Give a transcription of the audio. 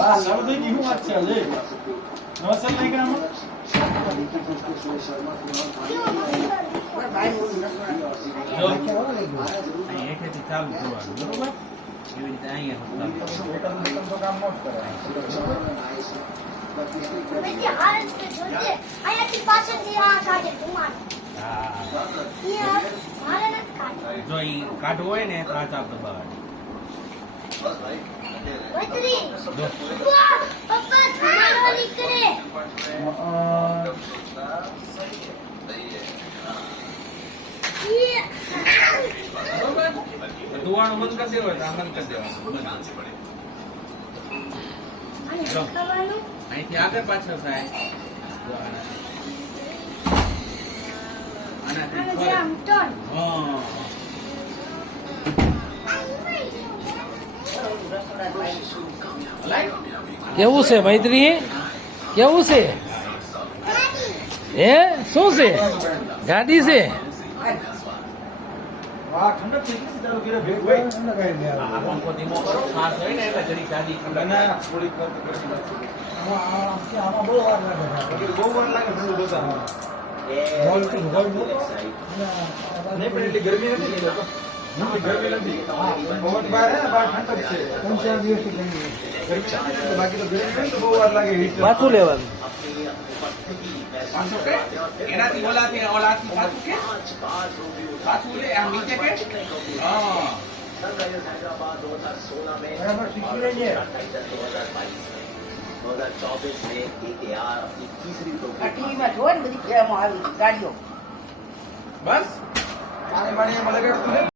વાહ લવજી की હું વાત છે લે નવસલ લઈ ગયા આમાં જો અહીંયાથી ચાલુ કરવાનું બરોબર એવી રીતે અહીંયા તો કામ ન કરે બેટી હાલ છે જોજે અહીંયાથી પાછળથી આ કાઢે કુમાર હા યાર મારે નથી કાઢે જો ઈ કાઢવું હોય ને તો આ ચાપ દબાવવાની વૈતરી વાહ પપ્પા તમારો નીકળે દુવાણું બંધ કરી દેવો તો આ બંધ કરી દેવાનું અને ખાવાનું અહીંથી આગળ પાછળ થાય અને જરા ટર્ન હા કેવું છે મૈત્રી કેવું છે હે શું છે ગાડી છે વાહ ઠંડક થઈ ગઈ ચાલુ કરે ભેગ ભાઈ આ પંખો ધીમો કરો ખાસ હોય ને એટલે જરી ગાડી ઠંડક ના થોડીક આમાં બહુ વાર લાગે ઠંડુ થતા નહીં પણ એટલી ગરમી નથી એ લોકો ગરમી નથી બહુ બહાર હે બહાર ઠંડક છે 3-4 દિવસથી ગરમી નથી બાકી તો ગરમી તો બહુ વાર લાગે પાછું લેવાનું એનાથી ઓલાથી પાછું કે પાછું લે આ નીચે કે હા हैदराबाद 2016 में बराबर सीखी रही है 2024 में KKR अपनी तीसरी ट्रॉफी ટીવીમાં જોવે ને બધી ફિલ્મો આવી ગાડીઓ બસ પાણી પાણી એમાં લગાડતું